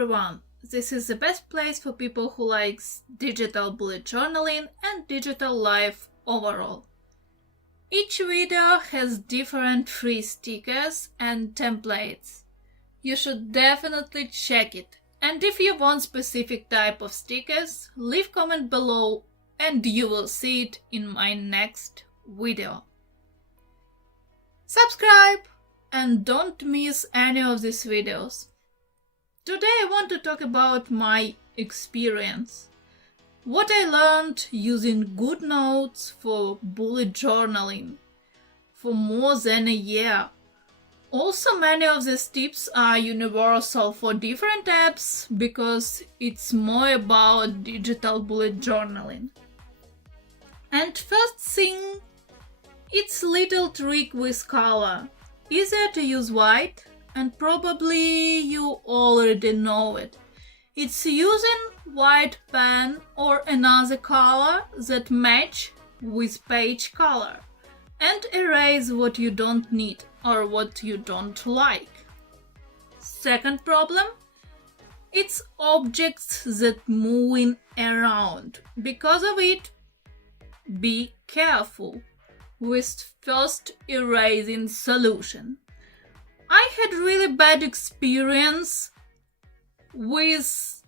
everyone! This is the best place for people who likes digital bullet journaling and digital life overall. Each video has different free stickers and templates. You should definitely check it. And if you want specific type of stickers, leave comment below and you will see it in my next video. Subscribe and don't miss any of these videos. Today I want to talk about my experience. What I learned using GoodNotes for bullet journaling for more than a year. Also, many of these tips are universal for different apps because it's more about digital bullet journaling. And first thing, it's little trick with color. Easier to use white, and probably you already know it. It's using white pen or another color that match with page color and erase what you don't need or what you don't like. Second problem, it's objects that moving around. Because of it, be careful with first erasing solution. I had really bad experience with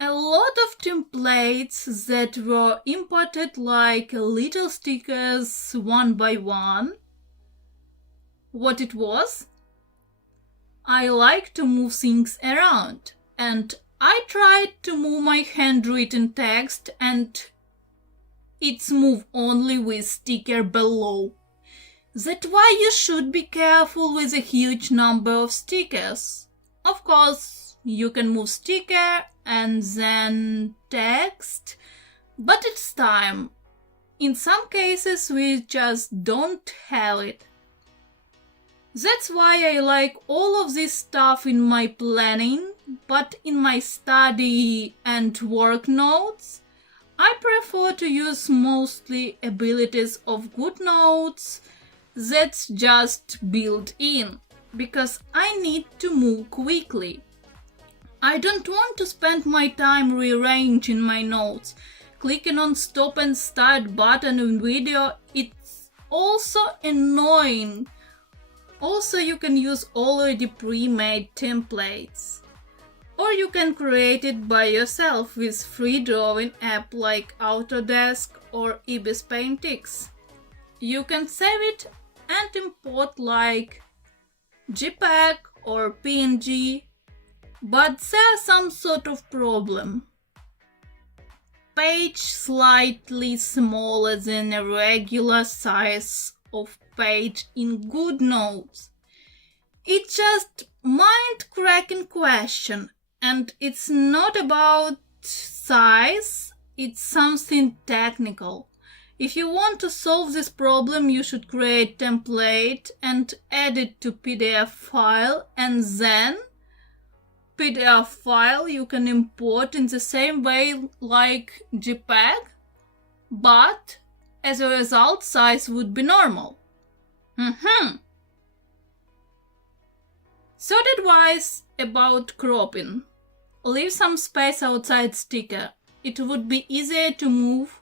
a lot of templates that were imported like little stickers one by one. What it was? I like to move things around and I tried to move my handwritten text and it's moved only with sticker below. That's why you should be careful with a huge number of stickers. Of course, you can move sticker and then text, but it's time. In some cases, we just don't have it. That's why I like all of this stuff in my planning, but in my study and work notes, I prefer to use mostly abilities of GoodNotes that's just built in, because I need to move quickly. I don't want to spend my time rearranging my notes. Clicking on stop and start button in video, it's also annoying. Also, you can use already pre-made templates. Or you can create it by yourself with free drawing app like Autodesk or Ibis Paintix. You can save it and import like JPEG or PNG, but there's some sort of problem. Page slightly smaller than a regular size of page in GoodNotes. It's just mind-cracking question, and it's not about size, it's something technical. If you want to solve this problem, you should create template and add it to PDF file, and then PDF file you can import in the same way like JPEG, but as a result size would be normal. Third advice about cropping. Leave some space outside sticker. It would be easier to move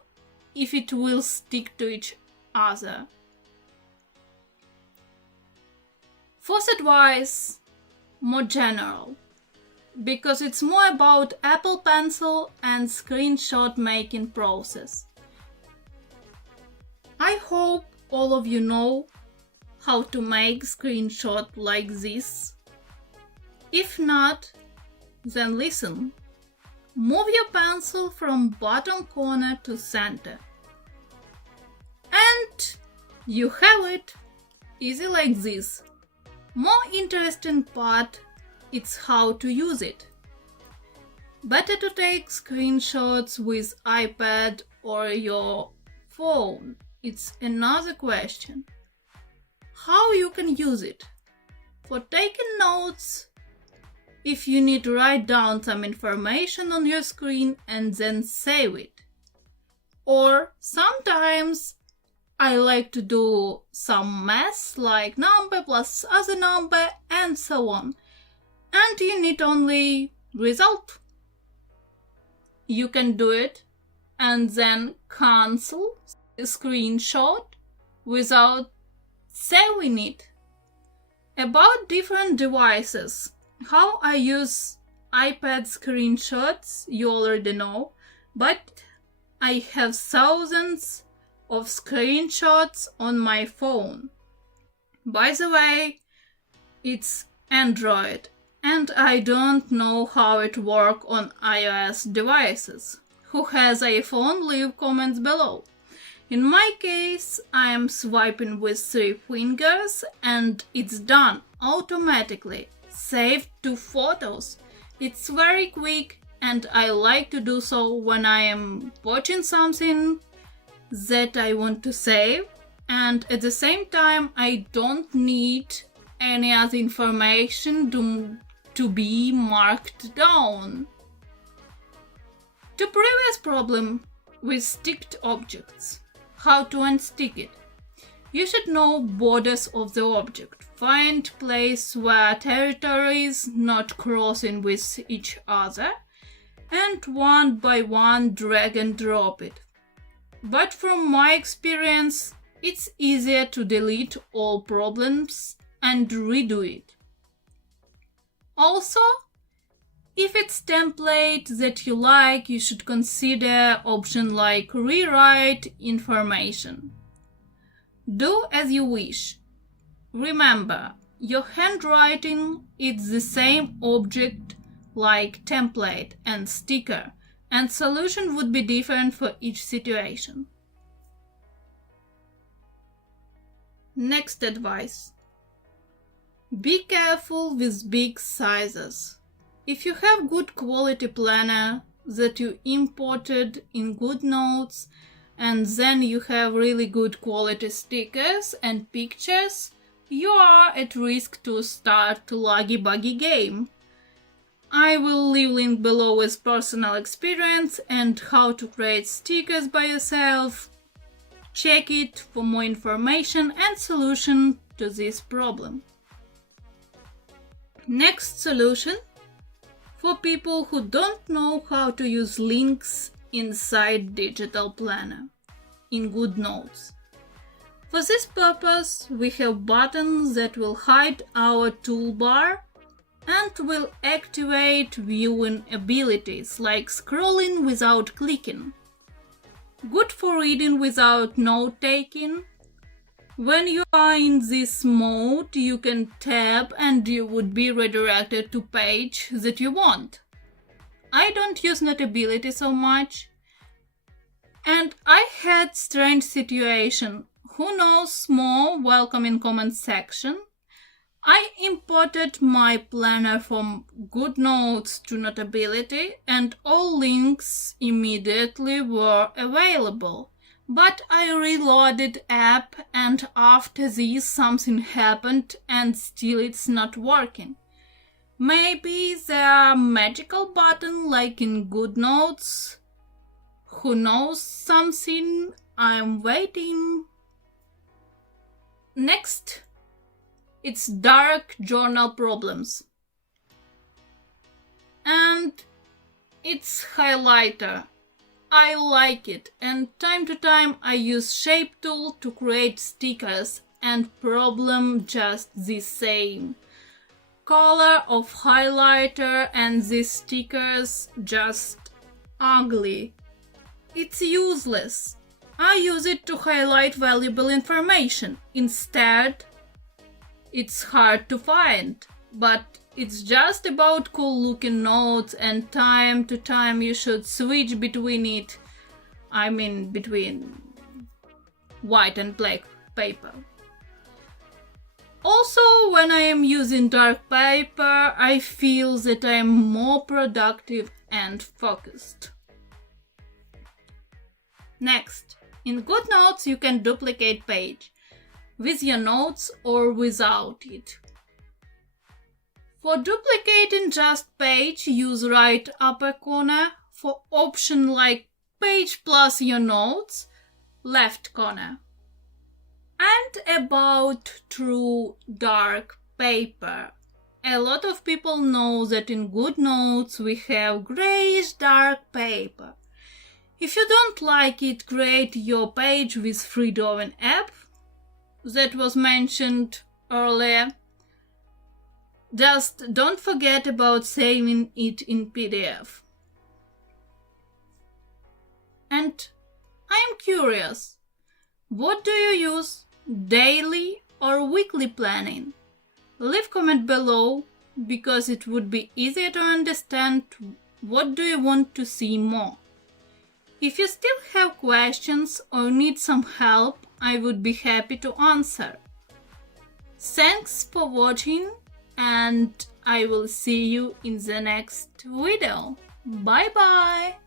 if it will stick to each other. Fourth advice, more general, because it's more about Apple Pencil and screenshot making process. I hope all of you know how to make screenshot like this. If not, then listen. Move your pencil from bottom corner to center. And you have it. Easy like this. More interesting part, it's how to use it. Better to take screenshots with iPad or your phone. It's another question. How you can use it? For taking notes, if you need to write down some information on your screen and then save it. Or sometimes I like to do some math like number plus other number and so on. And you need only Result. You can do it and then cancel the screenshot without saving it. About different devices. How I use iPad screenshots, you already know, but I have thousands of screenshots on my phone. By the way, it's Android, and I don't know how it works on iOS devices. Who has iPhone, leave comments below. In my case, I am swiping with 3 fingers and it's done automatically. Saved to photos. It's very quick and I like to do so when I am watching something that I want to save, and at the same time I don't need any other information to be marked down. The previous problem with sticked objects. How to unstick it. You should know borders of the object. Find place where territories not crossing with each other, and one by one drag and drop it. But from my experience, it's easier to delete all problems and redo it. Also, if it's template that you like, you should consider option like rewrite information. Do as you wish. Remember, your handwriting is the same object like template and sticker, and solution would be different for each situation. Next advice. Be careful with big sizes. If you have good quality planner that you imported in GoodNotes, and then you have really good quality stickers and pictures, you are at risk to start laggy buggy game. I will leave link below with personal experience and how to create stickers by yourself. Check it for more information and solution to this problem. Next solution. For people who don't know how to use links inside Digital Planner in GoodNotes. For this purpose, we have buttons that will hide our toolbar and will activate viewing abilities like scrolling without clicking. Good for reading without note-taking. When you are in this mode, you can tap and you would be redirected to page that you want. I don't use Notability so much, and I had strange situation. Who knows more? Welcome in comment section. I imported my planner from GoodNotes to Notability and all links immediately were available. But I reloaded app and after this something happened and still it's not working. Maybe there are magical button like in GoodNotes. Who knows something? I'm waiting. Next, it's dark journal problems. And it's highlighter. I like it, and time to time I use Shape tool to create stickers, and problem just the same. Color of highlighter and these stickers just ugly. It's useless. I use it to highlight valuable information. Instead, it's hard to find, but it's just about cool looking notes, and time to time you should switch between it. I mean between white and black paper. Also, when I am using dark paper, I feel that I am more productive and focused. Next, in GoodNotes you can duplicate page with your notes or without it. For duplicating just page, use right upper corner. For option like page plus your notes, left corner. And about true dark paper. A lot of people know that in GoodNotes we have grayish dark paper. If you don't like it, create your page with FreeDrawing app that was mentioned earlier. Just don't forget about saving it in PDF. And I'm curious, what do you use, daily or weekly planning? Leave comment below, because it would be easier to understand what do you want to see more. If you still have questions or need some help, I would be happy to answer. Thanks for watching, and I will see you in the next video. Bye bye!